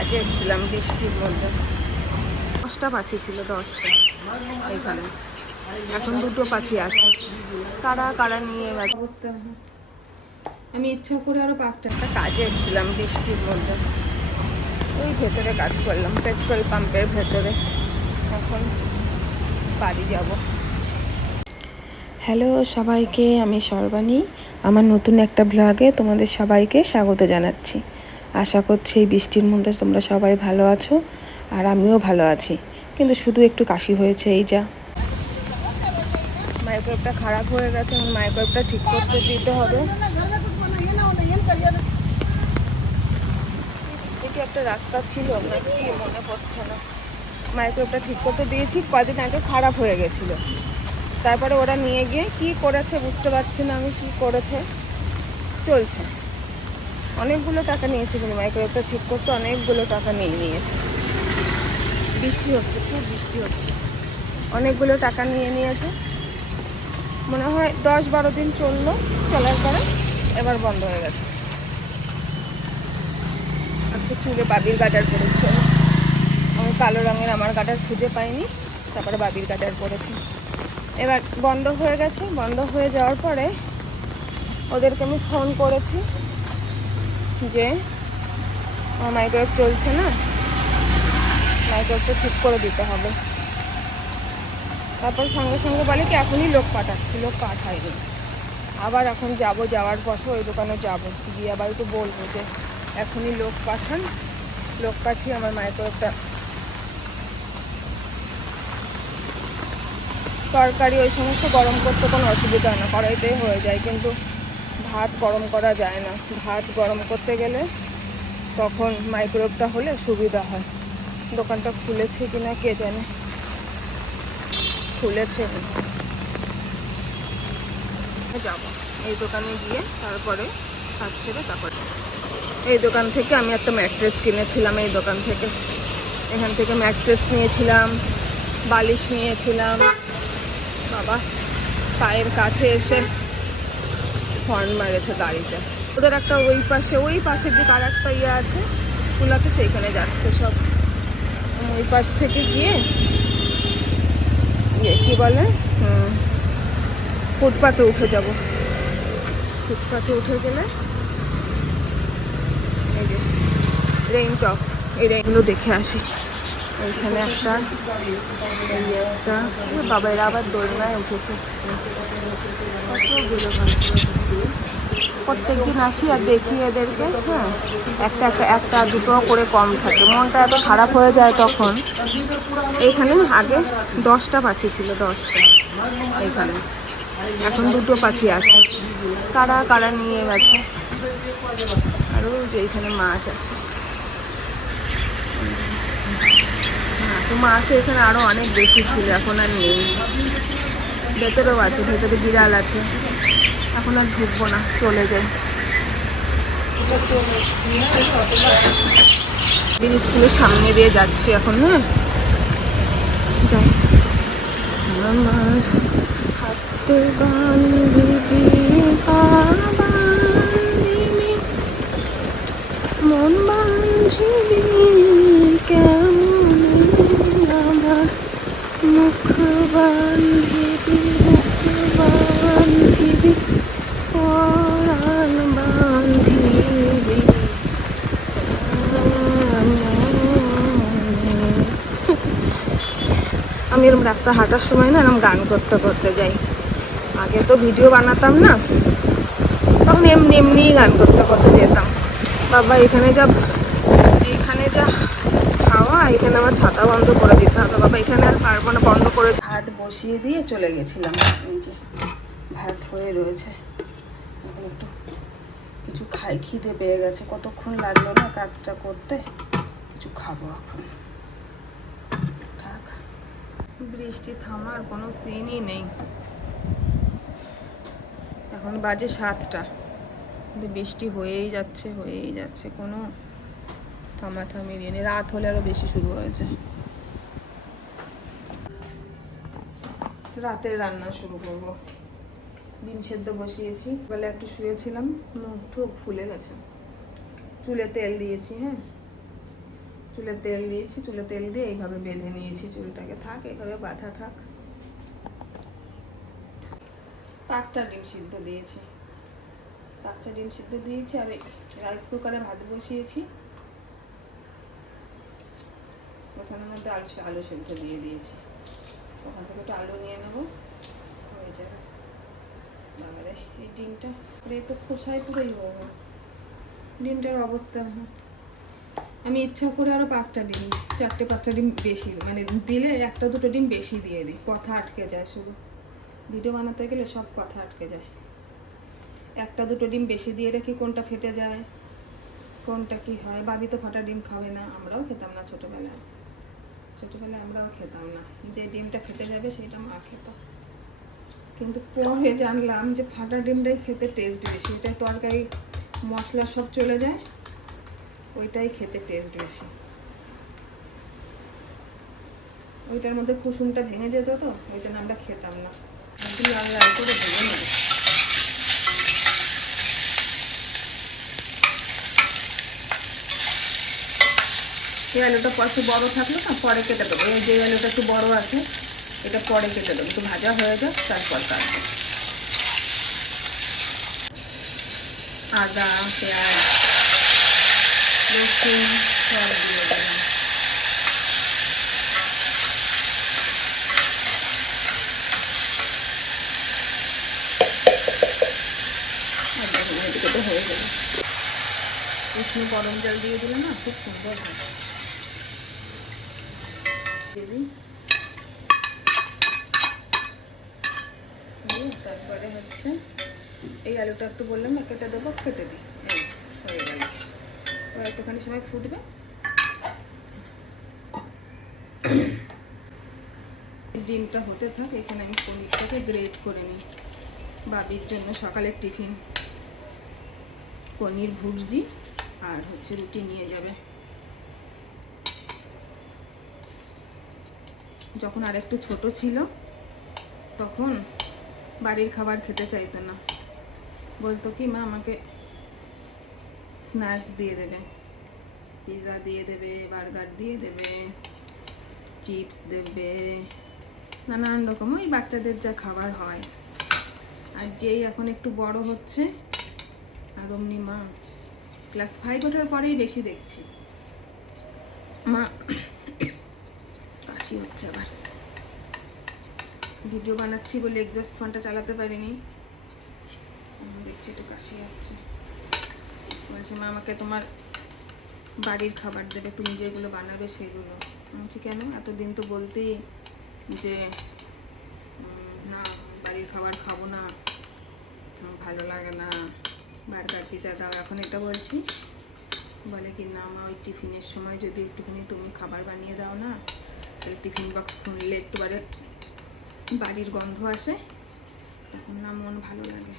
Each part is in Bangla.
কাজে এসেছিলাম বৃষ্টির মধ্যে। 10টা পাখি ছিল, 10টা এইখানে। এখন 2টো পাখি আছে, কারা কারা নিয়ে গেছে বুঝতে। আমি ইচ্ছা করে আরো 5টা কাজে এসেছিলাম বৃষ্টির মধ্যে। ওই ভেতরে কাজ করলাম, পেট্রোল পাম্পের ভেতরে। এখন বাড়ি যাব। হ্যালো সবাইকে, আমি সর্বাণী। আমার নতুন একটা ব্লগে তোমাদের সবাইকে স্বাগত জানাচ্ছি। আশা করছি এই বৃষ্টির মধ্যে তোমরা সবাই ভালো আছো, আর আমিও ভালো আছি। কিন্তু শুধু একটু কাশি হয়েছে, এই যা। মাইক্রোওয়েভটা খারাপ হয়ে গেছে, এখন মাইক্রোওয়েভটা ঠিক করতে দিতে হবে। এদিকে একটা রাস্তা ছিল, নাকি মনে পড়ছে না। মাইক্রোওয়েভটা ঠিক করতে দিয়েছি, কদিন আগে খারাপ হয়ে গেছিলো। তারপরে ওরা নিয়ে গিয়ে কি করেছে বুঝতে পারছি না আমি, কি করেছে। চলছে। অনেকগুলো টাকা নিয়েছে, কিন্তু মাইক্রোওয়েভটা ঠিক করতে অনেকগুলো টাকা নিয়েছে। বৃষ্টি হচ্ছে, খুব বৃষ্টি হচ্ছে। অনেকগুলো টাকা নিয়েছে। মনে হয় 10-12 দিন চলার পরে এবার বন্ধ হয়ে গেছে। আজকে চুলে বাবির গার্ডার পরেছি আমি কালো রঙের, আমার গার্ডার খুঁজে পাইনি, তারপরে বাবির গার্ডার পরেছি। এবার বন্ধ হয়ে গেছে। বন্ধ হয়ে যাওয়ার পরে ওদেরকে আমি ফোন করেছি যে আমার মাইক্রোওয়েভ চলছে না, মাইক্রোওয়েভটা ঠিক করে দিতে হবে। তারপর সঙ্গে সঙ্গে বলে কি এখনই লোক পাঠাচ্ছি, লোক পাঠায়নি। আবার এখন যাওয়ার পথে ওই দোকানে যাব, গিয়ে আবার একটু বলবো যে এখনই লোক পাঠান, লোক পাঠিয়ে আমার মাইক্রোওয়েভটা। তরকারি ওই সমস্ত গরম করতে কোনো অসুবিধা হয় না, কড়াইতেই হয়ে যায়, কিন্তু ভাত গরম করা যায় না। ভাত গরম করতে গেলে তখন মাইক্রোওয়েভটা হলে সুবিধা হয়। দোকানটা খুলেছে কিনা কে জানে, খুলেছে। যাব এই দোকানে গিয়ে তারপরে কাজ সেরে তারপরে। এই দোকান থেকে আমি একটা ম্যাট্রেস কিনেছিলাম, এই দোকান থেকে, এখান থেকে ম্যাট্রেস নিয়েছিলাম, বালিশ নিয়েছিলাম। বাবা পায়ের কাছে এসে হর্ন মারেছে গাড়িতে। ওদের একটা ওই পাশের দিকে আর একটা ইয়ে আছে, স্কুল আছে, সেইখানে যাচ্ছে সব। ওই পাশ থেকে গিয়ে কি বলে ফুটপাতে উঠে যাব। ফুটপাতে উঠে গেলে এই যে রেইনটপ, এই রেইনগুলো দেখে আসি। এইখানে একটা বাবা, এরা আবার দোলনায় উঠেছে। প্রত্যেকদিন আসি আর দেখি এদেরকে, হ্যাঁ, একটা দুটো করে কম থাকে। মনটা এত খারাপ হয়ে যায় তখন। এইখানে আগে 10টা পাখি ছিল, 10টা এইখানে। এখন 2টো পাখি আছে, কারা কারা নিয়ে গেছে। আরও যে এইখানে মাছ আছে, মাছ এখানে আরো অনেক বেশি ছিল, এখন আর নেই। ভেতরেও আছে, ভেতরে বিড়াল আছে। এখন আর ঢুকবো না, চলে যাই। স্কুলের সামনে দিয়ে যাচ্ছি এখন, হ্যাঁ যাই। আমার হাতে বান্ধিবি বান্ধিবি, মন বান্ধিবি কেমন, আমার মুখ বান্ধিবি, মুখ বান্ধিবি, পরাণ বান্ধিবি। আমি এরকম রাস্তা হাঁটার সময় না এরকম গান করতে করতে যাই। আগে তো ভিডিও বানাতাম না, তখন এমনি এমনি গান করতে করতে যেতাম। বাবা এইখানে যা হাওয়া, এখানে আমার ছাতা বন্ধ করে দিতে হবে। বাবা এখানে আর পারবো না, বন্ধ করে ভাত বসিয়ে দিয়ে চলে গেছিলাম। এই যে ভাত হয়ে রয়েছে, এখন একটু কিছু খিদে পেয়ে গেছে। কতক্ষণ লাগলো না কাজটা করতে, কিছু খাবো এখন। থাক, বৃষ্টি থামার কোনো সিনই নেই। এখন বাজে 7টা, কিন্তু বৃষ্টি হয়েই যাচ্ছে, কোনো থামাথামি নেই। রাত হলে আরো বেশি শুরু হয়েছে। রাতের রান্না শুরু করব। ডিম সেদ্ধ বসিয়েছি, বেলা একটু শুয়েছিলাম, মুখ টুক ফুলে গেছে। চুলে তেল দিয়েছি, হ্যাঁ, চুলে তেল দিয়েছি, চুলে তেল দিয়ে এইভাবে বেঁধে নিয়েছি চুলটাকে। থাক এইভাবে বাঁধা থাক। 5টা ডিম সিদ্ধ দিয়েছি, 5টা ডিম সিদ্ধ দিয়েছি। আর রাইস কুকারে ভাত বসিয়েছি, ওখানের মধ্যে আলু সেদ্ধ দিয়ে দিয়েছি। ওখান থেকে একটু আলু নিয়ে নেবো, হয়ে যাবে। বাবারে এই ডিমটা তো খোসায় পুরোই হবে। ডিমটার অবস্থা, আমি ইচ্ছা করে আরও 5টা ডিম, 4-5টা ডিম বেশি, মানে দিলে 1-2টো ডিম বেশি দিয়ে দিই, কথা আটকে যায়। শুধু ভিডিও বানাতে গেলে সব কথা আটকে যায়। 1-2টো ডিম বেশি দিয়ে রেখে কোনটা ফেটে যায়, কোনটা কি হয়। বাবি তো ফাটা ডিম খাবে না, আমরাও খেতাম না ছোটোবেলায় আমরাও খেতাম না। যে ডিমটা ফেটে যাবে সেটা মা খেত, কিন্তু পরে জানলাম যে ফাটা ডিমটাই খেতে টেস্ট বেশি। এটা তরকারি মশলা সব চলে যায়, ওইটাই খেতে টেস্ট বেশি। ওইটার মধ্যে কুসুমটা ভেঙে যেত, তো ওই জন্য আমরা খেতাম না। লাল লাল করে ভেঙে নেব। এই আলুটা একটু বড়ো থাকলো না, পরে কেটে দেবো। এই যে আলুটা একটু বড়ো আছে, এটা পরে কেটে দেবো, একটু ভাজা হয়ে যাক তারপর কাটবো। আদা, পেঁয়াজ, রসুন সব দিয়ে দিলাম। হয়ে গেল। উষ্ণ গরম জল দিয়ে দিলে না খুব সুন্দর হয়। তারপরে হচ্ছে এই আলুটা একটু বললাম না কেটে দেবো, কেটে দিই। এই হয়ে গেল। একটুখানি সময় ফুটবে। ডিমটা হতে থাক, এখানে আমি পনিরটাকে গ্রেট করে নিই। বাবির জন্য সকালের টিফিন পনির ভুর্জি আর হচ্ছে রুটি নিয়ে যাবে। যখন আরেকটু ছোট ছিল তখন বাড়ির খাবার খেতে চাইতো না, বলতো কি মা আমাকে স্ন্যাক্স দিয়ে দেবে, পিৎজা দিয়ে দেবে, বার্গার দিয়ে দেবে, চিপস দেবে, নানান রকম ওই বাচ্চাদের যা খাবার হয়। আর যেই এখন একটু বড় হচ্ছে, আর অমনি মা ক্লাস 5 ওঠার পরেই বেশি দেখছি মা কাশি হচ্ছে। আবার ভিডিও বানাচ্ছি বলে এক্সস্ট ফ্যানটা চালাতে পারিনি, দেখছি একটু কাশি হচ্ছে। বলছে মা আমাকে তোমার বাড়ির খাবার দেবে, তুমি যেগুলো বানাবে সেগুলো। বলছি কেন, এতদিন তো বলতেই যে না বাড়ির খাবার খাবো না, ভালো লাগে না, বার্গার পিৎজা দাও। এখন এটা বলছিস? বলে কি না মা ওই টিফিনের সময় যদি একটুখানি তুমি খাবার বানিয়ে দাও না, ওই টিফিন বক্স খুললে একটুবারে বাড়ির গন্ধ আসে, তখন না মন ভালো লাগে।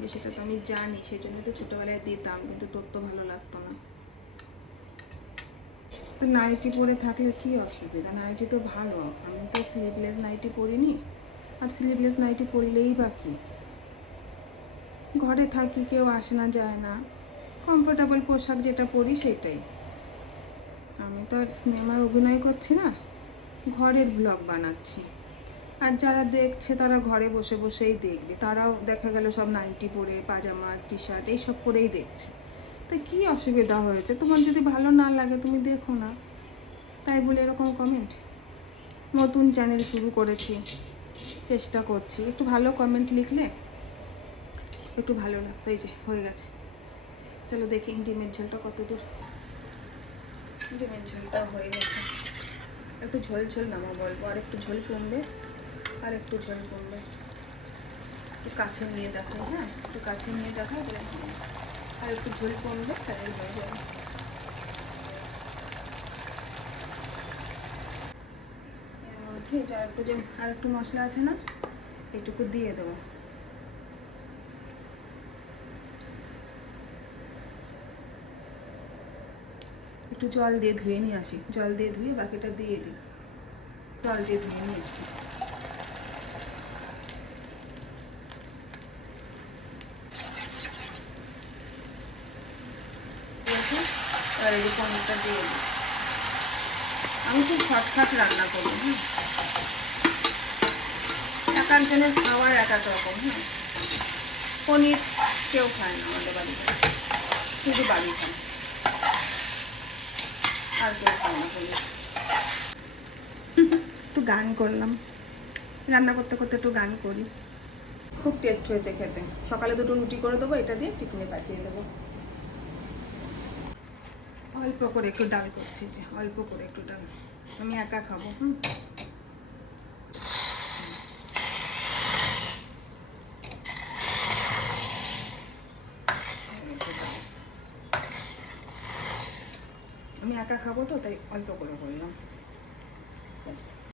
যে সেটা তো আমি জানি, সেই জন্য তো ছোটোবেলায় দিতাম, কিন্তু তোর তো ভালো লাগতো না। নাইটি পরে থাকলে কি অসুবিধা, নাইটি তো ভালো। আমি তো স্লিভলেস নাইটি পরিনি, আর স্লিভলেস নাইটি পরলেই বা কি, ঘরে থাকি, কেউ আসে না যায় না, কমফোর্টেবল পোশাক যেটা পরি সেটাই। আমি তো আর সিনেমায় অভিনয় করছি না, ঘরের ব্লগ বানাচ্ছি। আর যারা দেখছে তারা ঘরে বসে বসেই দেখবে, তারাও দেখা গেল সব নাইটি পরে, পাজামা, টি শার্ট এইসব পরেই দেখছে। তো কী অসুবিধা হয়েছে? তোমার যদি ভালো না লাগে তুমি দেখো না, তাই বলে এরকম কমেন্ট? নতুন চ্যানেল শুরু করেছি, চেষ্টা করছি, একটু ভালো কমেন্ট লিখলে একটু ভালো লাগতো। এই যে হয়ে গেছে, চলো দেখি ডিমের ঝোলটা কত দূর। ডিমের ঝোলটা হয়ে গেছে, একটু ঝোল ঝোল নামা বলবো, আর একটু ঝোল কমবে, আর একটু ঝোল কমবে। একটু কাছে নিয়ে দেখো, হ্যাঁ একটু কাছে নিয়ে দেখো, বলে আর একটু ঝোল কমবে, তাহলে হয়ে যাবে। এর মধ্যে যা একটু যে আর একটু মশলা আছে না, এইটুকু দিয়ে দেবো। একটু জল দিয়ে ধুয়ে নিয়ে আসি, জল দিয়ে ধুয়ে বাকিটা দিয়ে দিই। জল দিয়ে ধুয়ে নিয়ে এসছি। আর এই যে পনিরটা দিয়ে দিই। আমি খুব খটখাট রান্না করি, হ্যাঁ, এক একজনের খাওয়ার এক এক রকম। হ্যাঁ, পনির কেউ খায় না আমাদের বাড়িতে, শুধু বাড়ি খায়, আর কেউ খায় না পনির। একটু গান করলাম, রান্না করতে করতে একটু গান করি। খুব টেস্ট হয়েছে খেতে। সকালে দুটো রুটি করে দেবো, এটা দিয়ে টিফিনে পাঠিয়ে দেবো। অল্প করে একটু ডাল করছি, যে অল্প করে একটু ডাল, আমি একা খাবো। আমি একা খাবো তো, তাই অল্প করে করলাম।